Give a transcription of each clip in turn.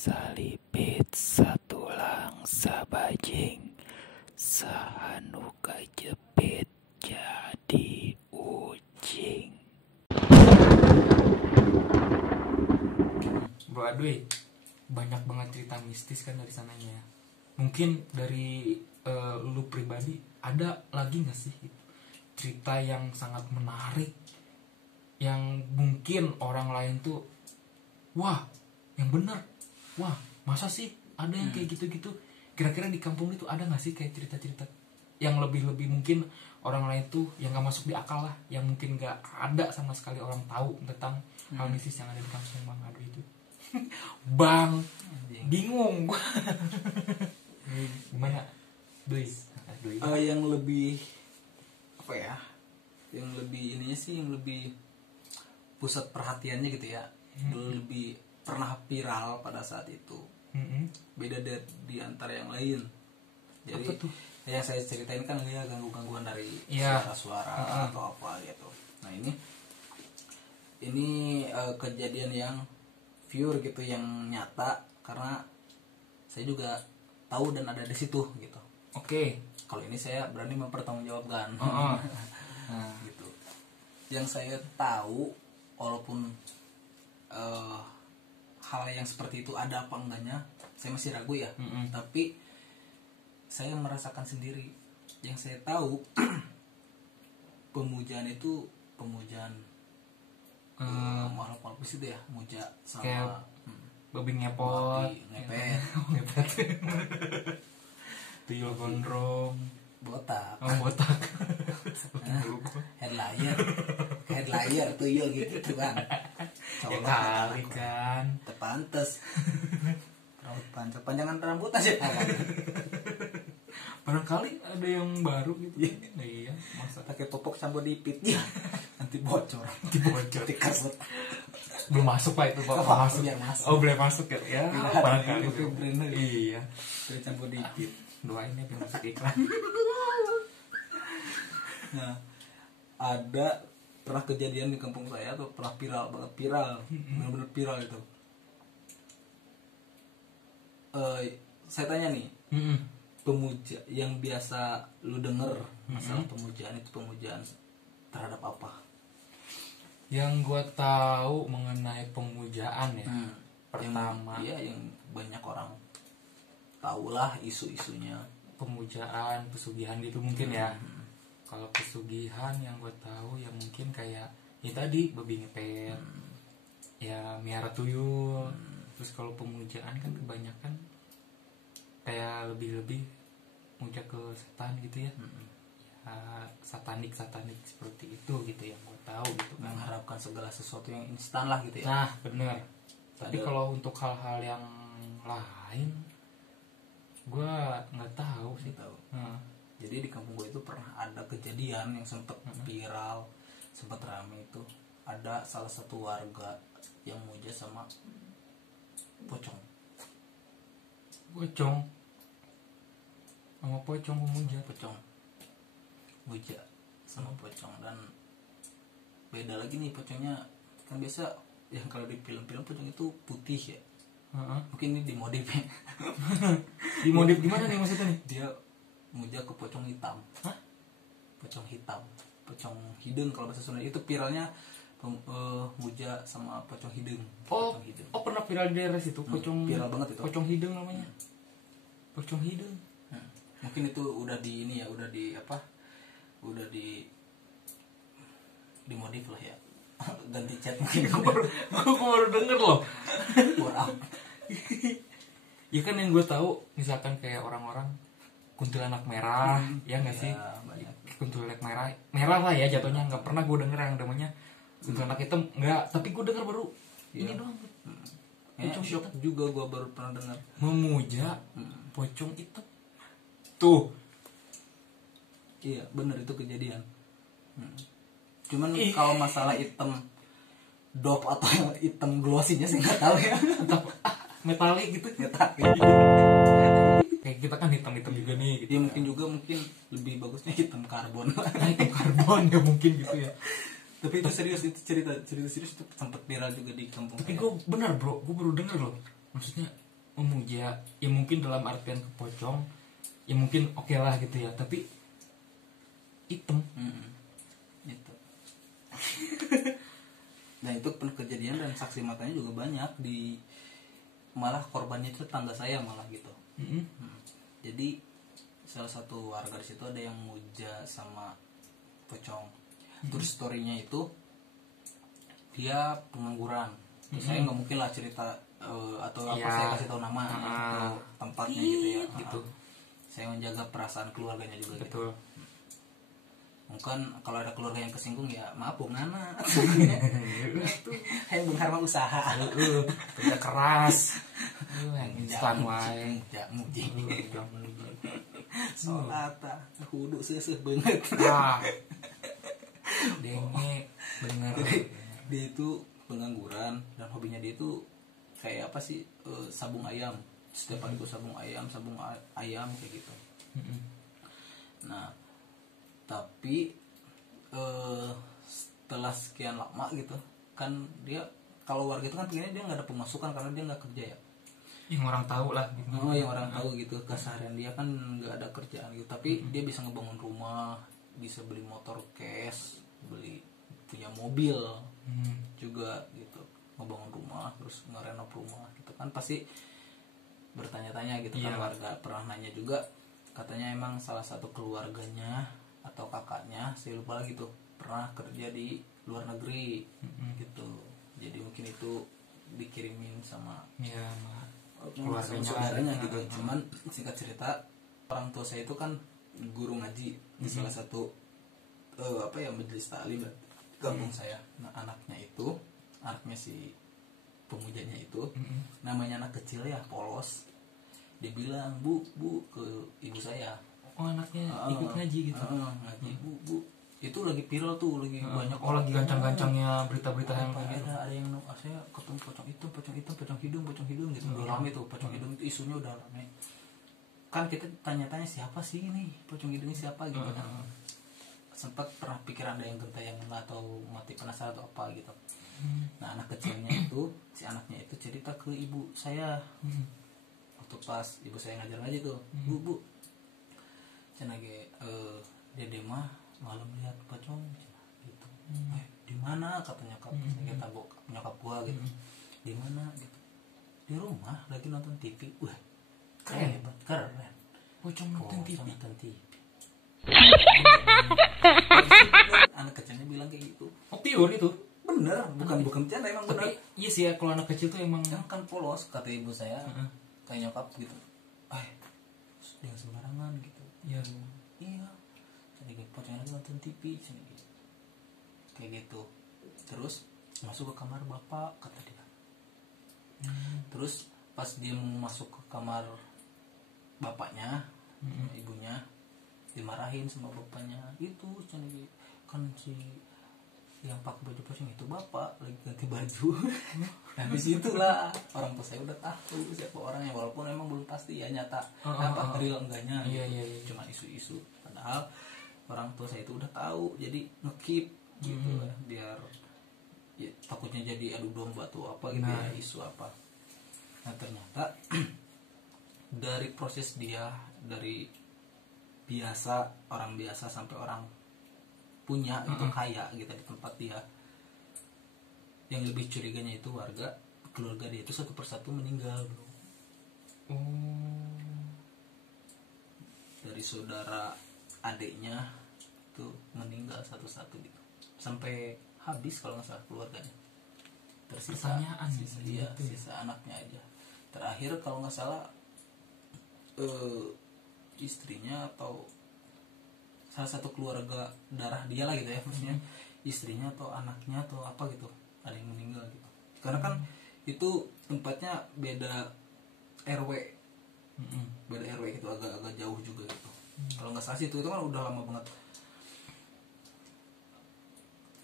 salipit satulang sabajing sahanu kajepit jadi ucing. Bro Adwi, banyak banget cerita mistis kan dari sananya. Mungkin dari lu pribadi ada lagi nggak sih cerita yang sangat menarik yang mungkin orang lain tuh wah yang benar, wah masa sih ada yang kayak gitu-gitu. Kira-kira di kampung itu ada nggak sih kayak cerita-cerita yang lebih-lebih mungkin orang lain tuh yang nggak masuk di akal lah, yang mungkin nggak ada sama sekali orang tahu tentang hal mistis yang ada di kampung Bang Adwi itu. Bang, bingung. Gimana? Dui. Yang lebih apa ya? Yang lebih ininya sih yang lebih pusat perhatiannya gitu ya. Lebih pernah viral pada saat itu. Beda di antara yang lain. Jadi apa tuh? Yang saya ceritain kan ya gangguan dari suara-suara atau apa gitu. Nah ini kejadian yang pure gitu, yang nyata karena saya juga tahu dan ada di situ gitu. Oke. Kalau ini saya berani mempertanggungjawabkan. Gitu. Yang saya tahu, walaupun hal yang seperti itu ada apa enggaknya, saya masih ragu ya. Tapi saya merasakan sendiri. Yang saya tahu, pemujaan itu pemujaan makhluk halus itu ya, muja sama kayak babi ngepot, ngepet, tuyul gondrong, botak, botak, headlayer tuyul gitu kan. Ya kali kan, terpantes. Rambut panjangan rambut aja. Barangkali ada yang baru gitu. Iya, masa Pakai popok sambo dipit. Nanti bocor. Dikasut. Belum masuk Pak itu, Pak. Masuk. Oh, belum masuk ya. Ya, barangkali brand. Iya. Dari sambo dipit. Doain ya biar masuk iklan. Nah, ada pernah kejadian di kampung saya tuh, pernah viral, benar-benar viral itu. Saya tanya nih, pemuja yang biasa lu denger masalah pemujaan itu, pemujaan terhadap apa? Yang gua tahu mengenai pemujaan ya, pertama yang banyak orang tahulah isu-isunya, pemujaan pesugihan gitu mungkin ya. Kalau pesugihan yang gue tahu ya mungkin kayak ya tadi babi ngepet, ya miara tuyul. Terus kalau pemujaan kan kebanyakan kayak lebih muja ke setan gitu ya. Ya satanik seperti itu gitu yang gue tahu gitu kan. Mengharapkan segala sesuatu yang instan lah gitu ya. Nah bener. Tapi kalau untuk hal-hal yang lain gue nggak tahu sih. Jadi di kampung gue itu pernah ada kejadian yang sempat viral, sempat rame itu. Ada salah satu warga yang muja sama pocong. Sama pocong memuja. Muja sama pocong. Dan beda lagi nih pocongnya. Kan biasa yang kalau di film-film pocong itu putih ya. Mungkin ini dimodif ya. Dimodif gimana nih maksudnya nih? Dia muja ke pocong hitam. Pocong hitam, pocong hidung kalau bahasa Sunda. Itu viralnya muja sama pocong hidung. Oh pernah viral di daerah situ pocong. Viral banget itu. Pocong hidung namanya. Pocong hidung. Mungkin itu udah di ini ya, udah di apa? Udah dimodif lah ya. Ganti cat mungkin. Gue baru denger loh. Wow. Ya kan yang gue tahu misalkan kayak orang-orang kuntilanak merah, ya nggak sih? Banyak. Kuntilanak merah lah ya jatuhnya. Nggak pernah gue denger yang namanya kuntilanak hitam, nggak. Tapi gue denger baru ini doang. Pocong shock juga gue baru pernah dengar. Memuja pocong hitam. Tuh. Iya bener itu kejadian. Cuman kalau masalah hitam dop atau hitam glossinya saya nggak tahu ya. Metalik gitu. Kayak kita kan hitam-hitam juga nih gitu. Ya mungkin lebih bagusnya hitam karbon. Nah, hitam karbon ya mungkin gitu ya. Tapi itu serius, itu cerita serius itu sempat viral juga di kampung. Tapi gue benar bro, gue baru denger loh. Maksudnya memuja ya mungkin dalam artian ke pocong ya mungkin oke lah gitu ya, tapi hitam. Itu. Nah itu pernah kejadian dan saksi matanya juga banyak di, malah korbannya itu tetangga saya malah gitu. Jadi salah satu warga di situ ada yang muja sama pocong. Terus storynya itu dia pengangguran. Terus saya nggak mungkin lah cerita atau apa Iya. saya kasih tahu nama atau tempatnya gitu ya. Gitu. Saya menjaga perasaan keluarganya juga gitu. Betul. Mungkin kalau ada keluarga yang kesinggung ya maaf bung Nana. Hai bung Harma usaha. Kerja keras. Instan wae. Ya muji. Sholat kudu seuseuh banget. Ah. Denge bener. Dia itu pengangguran dan hobinya dia itu kayak apa sih, sabung ayam. Setiap hari itu sabung ayam kayak gitu. Nah tapi setelah sekian lama gitu kan, dia kalau warga itu kan pengennya dia nggak ada pemasukan karena dia nggak kerja ya. Yang orang tahu lah gitu. Oh yang orang tahu gitu, keseharian dia kan nggak ada kerjaan gitu, tapi dia bisa ngebangun rumah, bisa beli motor cash, punya mobil juga gitu, ngebangun rumah terus ngerenov rumah gitu kan. Pasti bertanya-tanya gitu kan, warga pernah nanya juga, katanya emang salah satu keluarganya atau kakaknya saya lupa lagi tuh pernah kerja di luar negeri gitu, jadi mungkin itu dikirimin sama keluarganya saudaranya gitu. Cuman singkat cerita, orang tua saya itu kan guru ngaji di salah satu majelis taklim kampung saya. Nah anaknya si pemujanya itu namanya anak kecil ya, polos. Dia bilang bu ke ibu saya, oh anaknya ikut ngaji gitu. Ngaji bu itu lagi viral tuh, lagi banyak lagi gancang-gancangnya berita-berita yang kayak gitu. ada yang saya ketemu pocong hidung gitu. Udah rame tuh pocong hidung itu, isunya udah rame kan. Kita tanya-tanya siapa sih ini pocong hidungnya siapa gitu kan. Sempat pernah pikir ada yang gentayangan atau mati penasaran atau apa gitu. Nah anak kecilnya itu, si anaknya itu cerita ke ibu saya waktu pas ibu saya ngajar tuh, bu cina ge dede mah malam lihat pocong gitu. Di mana kata nyokap, kita nyokap gua gitu. Di mana gitu, di rumah lagi nonton TV. Wah keren. Pocong nonton TV. Anak kecilnya bilang kayak gitu. Oh pure itu. Bener, bukan bercanda, emang bener. Tapi iya sih ya, kalau anak kecil tuh emang kan polos, kata ibu saya. Kayak nyokap gitu. Dia sembarangan gitu. Iya. Sedikit pocongnya lagi nonton TV sedikit. Kayak gitu. Terus masuk ke kamar bapak, kata dia. Terus pas dia mau masuk ke kamar bapaknya, ibunya dimarahin sama bapaknya. Itu kan si yang pakai baju pocong itu bapak lagi ganti baju. Nah disitulah orang tua saya udah tahu siapa orangnya, walaupun emang belum pasti ya nyata real enggaknya. Iya. Cuma isu-isu, padahal orang tua saya itu udah tahu, jadi nge-keep gitu ya, biar ya, takutnya jadi adu domba tuh apa gitu ya, isu apa. Nah ternyata dari proses dia dari orang biasa sampai orang punya itu kaya gitu di tempat dia, yang lebih curiganya itu keluarga dia itu satu persatu meninggal bro. Dari saudara adiknya tuh meninggal satu-satu gitu, sampai habis kalau nggak salah keluarganya. Tersisa sisa anaknya aja. Terakhir kalau nggak salah istrinya atau salah satu keluarga darah dia lah gitu ya, maksudnya istrinya atau anaknya atau apa gitu ada yang meninggal gitu. Karena kan itu tempatnya beda RW, beda RW gitu, agak jauh juga gitu. Kalau nggak salah sih itu kan udah lama banget.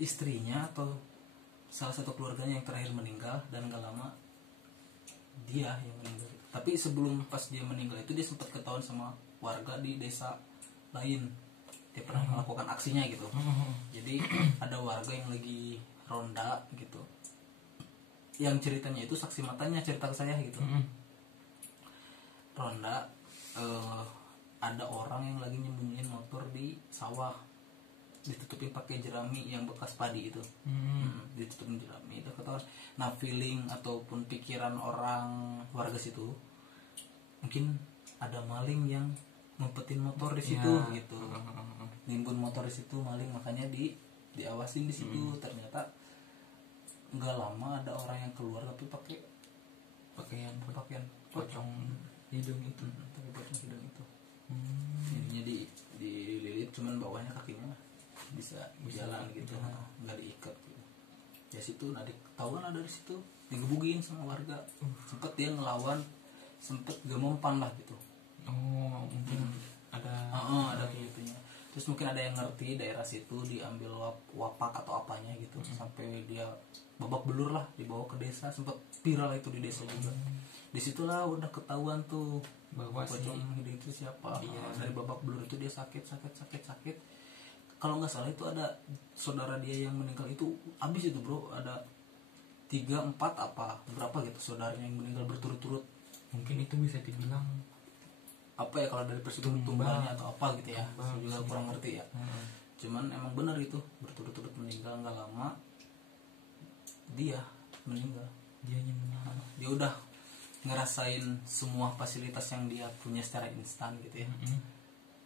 Istrinya atau salah satu keluarganya yang terakhir meninggal, dan nggak lama dia yang meninggal. Tapi sebelum pas dia meninggal itu dia sempat ketahuan sama warga di desa lain. Dia pernah melakukan aksinya gitu. Jadi ada warga yang lagi ronda gitu, yang ceritanya itu saksi matanya cerita ke saya gitu. ronda, ada orang yang lagi nyembunyiin motor di sawah, ditutupin pakai jerami yang bekas padi itu. Ditutupin jerami itu ketahuan. Nah feeling ataupun pikiran orang warga situ, mungkin ada maling yang ngumpetin motor di situ gitu, nimbun motor di situ maling, makanya diawasin di situ. Ternyata nggak lama ada orang yang keluar tapi pakai pakaian pocong hidung itu. pakai pocong hidung itu. Ininya dililit, cuman bawahnya kakinya bisa jalan gitu, nggak diikat gitu. Ya situ, nah ketahuan lah dari situ, digebukin sama warga. Sempet dia ngelawan, sempet gak mempan lah gitu. Oh mungkin ada kayak gitunya. Terus mungkin ada yang ngerti daerah situ diambil wapak atau apanya gitu, sampai dia babak belur lah, dibawa ke desa, sempet viral itu di desa juga. Disitulah udah ketahuan tuh bahwa pocong hidung itu siapa. Dari babak belur itu dia sakit. Kalau nggak salah itu ada saudara dia yang meninggal itu abis itu bro, ada 3, 4 apa berapa gitu saudaranya yang meninggal berturut-turut. Mungkin itu bisa dibilang Apa ya kalau dari persidangan tumbalnya atau apa gitu ya, saya juga kurang ngerti ya. Cuman emang benar itu berturut-turut meninggal, nggak lama dia meninggal. Dia udah ngerasain semua fasilitas yang dia punya secara instan gitu ya.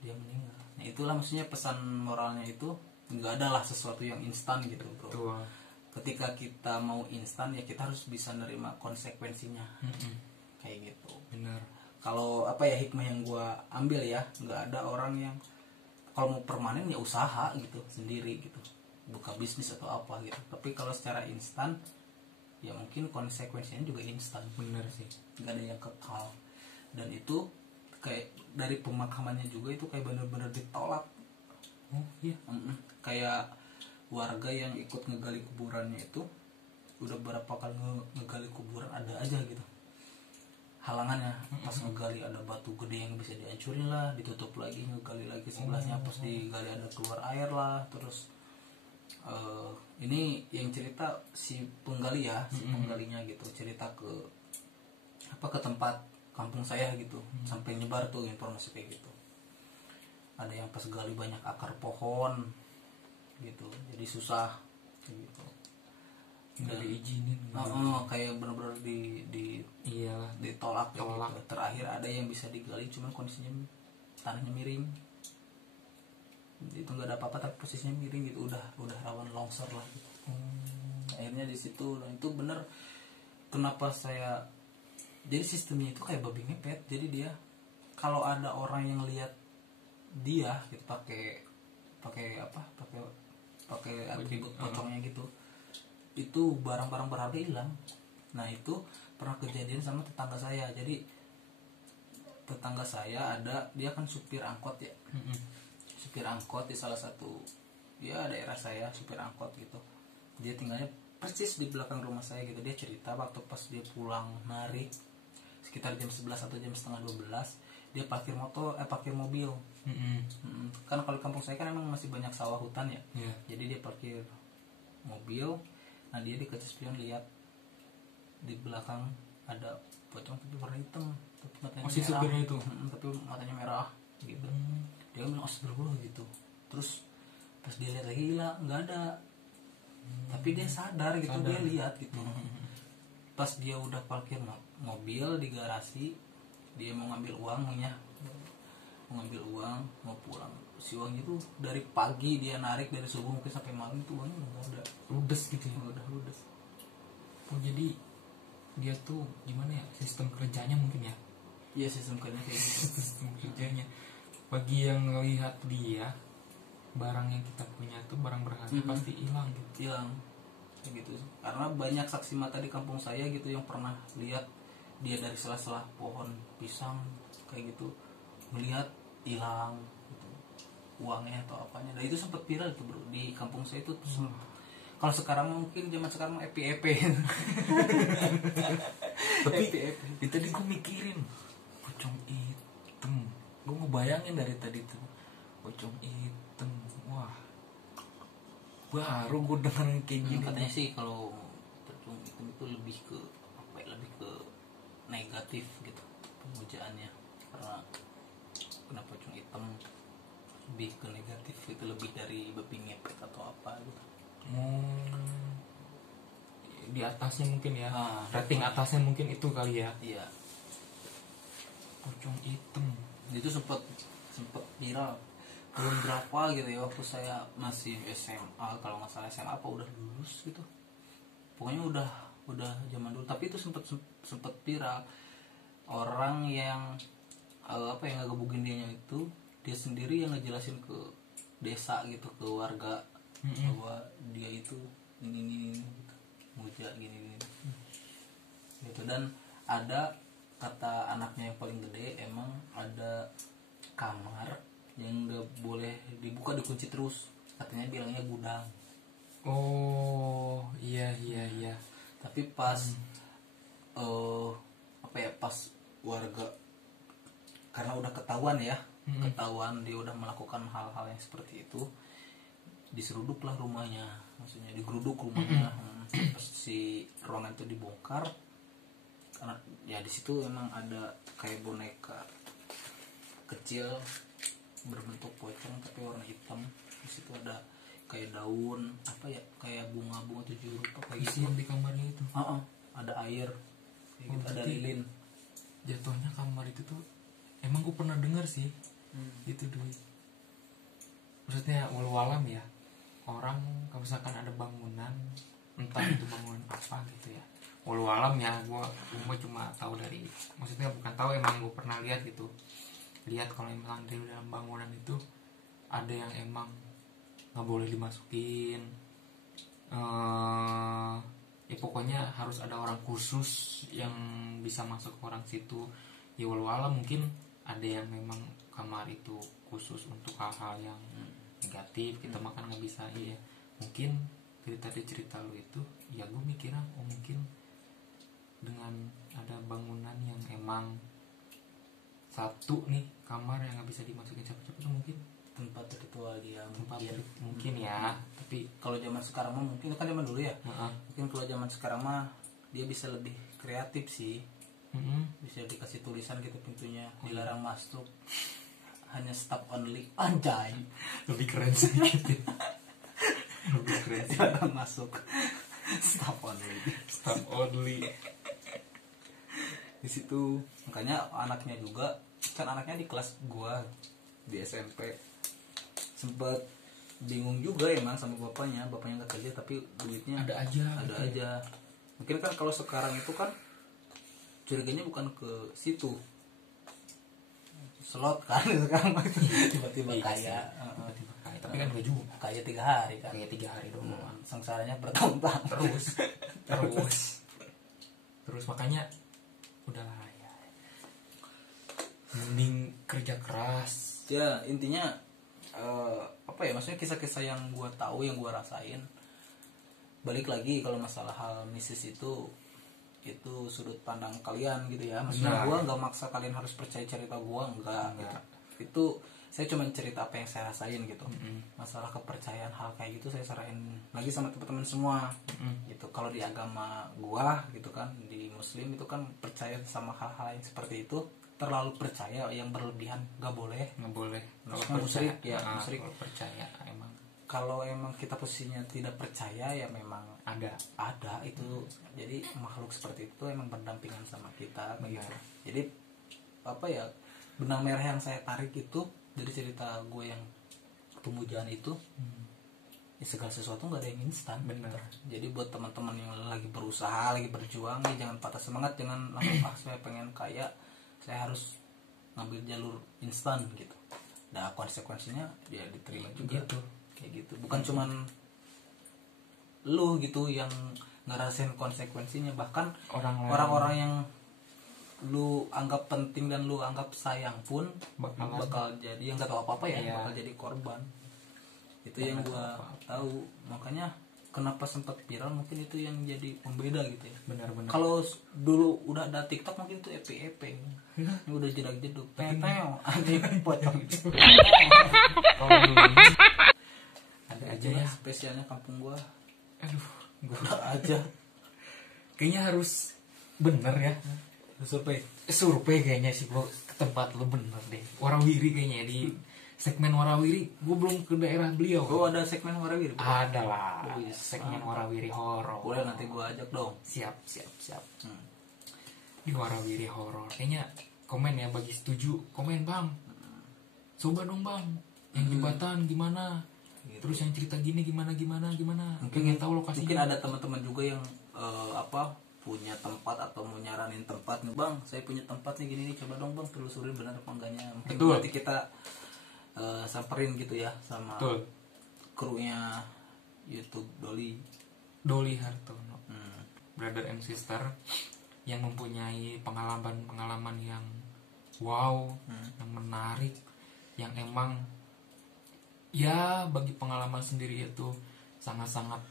Dia meninggal. Nah itulah maksudnya pesan moralnya itu, nggak ada lah sesuatu yang instan gitu bro. Betul. Ketika kita mau instan ya kita harus bisa nerima konsekuensinya. Kayak gitu. Benar. Kalau apa ya hikmah yang gue ambil ya, nggak ada orang yang kalau mau permanen ya usaha gitu sendiri gitu, buka bisnis atau apa gitu. Tapi kalau secara instan ya mungkin konsekuensinya juga instan. Benar sih, nggak ada yang kekal. Dan itu kayak dari pemakamannya juga itu kayak benar-benar ditolak. Oh iya. Kayak warga yang ikut ngegali kuburannya itu udah berapa kali ngegali kuburan ada aja gitu halangannya. Pas ngegali ada batu gede yang bisa dihancurin lah, ditutup lagi, ngegali lagi sebelahnya, pas digali ada keluar air lah. Terus ini yang cerita si penggali ya, si penggalinya gitu, cerita ke tempat kampung saya gitu, sampai nyebar tuh informasi kayak gitu. Ada yang pas gali banyak akar pohon gitu, jadi susah kayak gitu. Nggak diizinin. Kayak benar-benar iyalah ditolak gitu. Terakhir ada yang bisa digali, cuman kondisinya tanahnya miring. Itu nggak ada apa-apa tapi posisinya miring gitu, udah rawan longsor lah gitu. Akhirnya di situ, nah itu bener kenapa saya, jadi sistemnya itu kayak babi ngepet. Jadi dia kalau ada orang yang lihat dia gitu pakai atribut pocongnya gitu, itu barang-barang berharga hilang. Nah itu pernah kejadian sama tetangga saya. Jadi tetangga saya dia kan supir angkot ya. Supir angkot di salah satu ya daerah saya, supir angkot gitu. Dia tinggalnya persis di belakang rumah saya gitu. Dia cerita waktu pas dia pulang narik sekitar jam 11 atau jam setengah 12, dia parkir mobil. Kan kalau kampung saya kan emang masih banyak sawah hutan ya. Jadi dia parkir mobil. Nah dia di kaca spion lihat di belakang ada pocong tapi warna hitam, tapi matanya merah. Supirnya itu. Tapi matanya merah gitu. Dia bilang astagfirullah gitu. Terus pas dia lihat lagi hilang, nggak ada. Tapi dia sadar gitu, dia lihat gitu. Pas dia udah parkir mobil di garasi, dia mau ngambil uangnya, mau pulang. Si uang itu dari pagi dia narik dari subuh mungkin sampai malam itu uangnya nggak ada, ludes gitu ya. udah ludes. Oh jadi dia tuh gimana ya, sistem kerjanya mungkin ya. Iya sistem kerjanya kayak gitu. Sistem kerjanya bagi yang ngelihat dia, barang yang kita punya tuh barang berharga pasti hilang gitu. Hilang kayak gitu. Karena banyak saksi mata di kampung saya gitu yang pernah lihat dia dari sela-sela pohon pisang kayak gitu, melihat hilang gitu, uangnya atau apanya. Dan itu sempat viral tuh bro di kampung saya itu. Kalau sekarang mungkin zaman sekarang EP. Tapi Itu tadi gue mikirin pocong hitam, gue ngebayangin dari tadi tuh pocong hitam. Wah, baru gue denger kayak gini. Katanya sih kalau pocong hitam itu lebih ke apa ya, lebih ke negatif gitu pemujaannya. karena kena pocong hitam lebih ke negatif itu, lebih dari babi ngepet atau apa gitu. Di atasnya mungkin ya, Ah. rating atasnya mungkin itu kali ya, Iya, pocong hitam. itu sempet viral tahun berapa gitu ya, waktu saya masih SMA kalau nggak salah, SMA apa udah lulus gitu, pokoknya udah zaman dulu, tapi itu sempet viral. Orang yang apa yang ngegebukin dia sendiri yang ngejelasin ke desa gitu, ke warga, bahwa dia itu ini gitu, muja gini gitu. Dan ada kata anaknya yang paling gede, emang ada kamar yang udah boleh dibuka, dikunci terus, katanya bilangnya gudang. Oh iya. Tapi pas apa ya, pas warga, karena udah ketahuan ya, ketahuan dia udah melakukan hal-hal yang seperti itu, diseruduklah rumahnya, maksudnya digeruduk rumahnya. Pas si ruangan itu dibongkar, karena ya di situ emang ada kayak boneka kecil berbentuk pocong tapi warna hitam. Di situ ada kayak daun apa ya, kayak bunga-bunga 7 rupa kayak Isi gitu. yang di kamarnya itu. Ada air kayak gitu, ada berarti lilin. Jatuhnya kamar itu tuh emang gue pernah dengar sih itu dulu. Maksudnya walau-alam ya, orang kalau misalkan ada bangunan, entah itu bangunan apa gitu ya, walau-alam ya, gue cuma tahu dari, maksudnya bukan tahu, emang gue pernah lihat gitu, lihat kalau emang di dalam bangunan itu ada yang emang nggak boleh dimasukin, ya pokoknya harus ada orang khusus yang bisa masuk ke orang situ. Ya walau-alam mungkin ada yang memang kamar itu khusus untuk hal-hal yang negatif, kita makan nggak bisa. Iya mungkin dari tadi cerita lu itu, ya gue mikirnya mungkin dengan ada bangunan yang emang satu nih kamar yang nggak bisa dimasukin siapa-siapa, itu mungkin Tempat ritual dia tempat mungkin. mungkin ya. Tapi Kalau zaman sekarang mah mungkin, kan zaman dulu ya, heeh. mungkin kalau zaman sekarang mah dia bisa lebih kreatif sih, bisa dikasih tulisan gitu pintunya, dilarang masuk, hanya staff only, anjay. Lebih keren sedikit. Lebih keren sih. Dilarang masuk, staff only. Staff only. Di situ makanya anaknya juga, kan anaknya di kelas gua di SMP, sempet bingung juga emang sama bapaknya nggak kerja tapi duitnya Ada aja. ada aja. Mungkin kan kalau sekarang itu kan curiganya bukan ke situ, slot kan sekarang tiba-tiba Iya kaya. sih, tiba-tiba kaya. Tapi kan gak juga. Kaya 3 hari kan, Kayak 3 hari doang. sengsaranya bertahun-tahun. Terus makanya udahlah ya. Mending kerja keras. Ya intinya apa ya, maksudnya kisah-kisah yang gue tahu, yang gue rasain, balik lagi kalau masalah hal mistis itu sudut pandang kalian gitu ya. Maksudnya gue nggak maksa kalian harus percaya cerita gue, enggak. Gitu. Itu saya cuma cerita apa yang saya rasain gitu. Masalah kepercayaan hal kayak gitu saya serahin lagi sama teman-teman semua. Gitu. Kalau di agama gue gitu kan, di Muslim itu kan percaya sama hal-hal yang seperti itu, terlalu percaya yang berlebihan nggak boleh. Kalau musyrik ya, percaya, musyrik. kalau percaya emang Kalau emang kita posisinya tidak percaya ya memang ada. itu. Jadi makhluk seperti itu emang berdampingan sama kita begitu. Benar. Jadi apa ya, benang merah yang saya tarik itu dari cerita gue yang pemujaan itu, ya segala sesuatu nggak ada yang instan. Benar. Jadi buat teman-teman yang lagi berusaha, lagi berjuang, ya jangan patah semangat, jangan langsung saya pengen kaya, saya harus ngambil jalur instan gitu. Nah konsekuensinya ya diterima juga Gitu. kayak gitu. Bukan cuman lu gitu yang ngerasain konsekuensinya, bahkan orang-orang yang lu anggap penting dan lu anggap sayang pun bakal jadi yang gak tahu apa-apa ya, Iya. bakal jadi korban. Itu yang gua tahu. Makanya kenapa sempat viral, mungkin itu yang jadi pembeda gitu ya. Benar-benar. Kalau dulu udah ada TikTok mungkin itu epe-epe. Ini udah jedak-jeduk. Teteo, anti pocong. Kalau dulu ada aja ya. Spesialnya kampung gua. Aduh, Udah aja. kayaknya harus bener ya. survei kayaknya sih bro, ke tempat lu bener deh. Warawiri kayaknya di segmen Warawiri. Gue belum ke daerah beliau. Oh ada segmen Warawiri? Ada lah. Oh, yes. Segmen Warawiri horor. Boleh nanti gue ajak dong. Siap. Di Warawiri horor. Kayaknya komen ya bagi setuju. Komen bang. Coba dong bang. Yang jembatan gimana? Gitu. Terus yang cerita gini gimana? Mungkin Pengen tahu lokasinya. Mungkin ada teman-teman juga yang punya tempat atau mau nyaranin tempat nih bang. Saya punya tempat nih gini nih. Coba dong bang telusurin benar apa enggaknya. Mungkin Betul. nanti kita samperin gitu ya sama Betul. krunya YouTube Doli Hartono. Brother and sister yang mempunyai pengalaman yang wow, yang menarik, yang emang ya bagi pengalaman sendiri itu sangat-sangat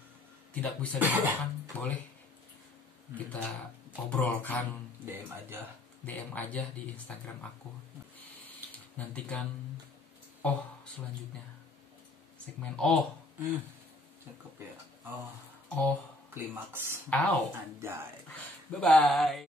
tidak bisa dilupakan. Boleh kita obrolkan, DM aja di Instagram aku. Nantikan selanjutnya segmen cakep ya. Oh Klimaks Au. anjay. Bye bye.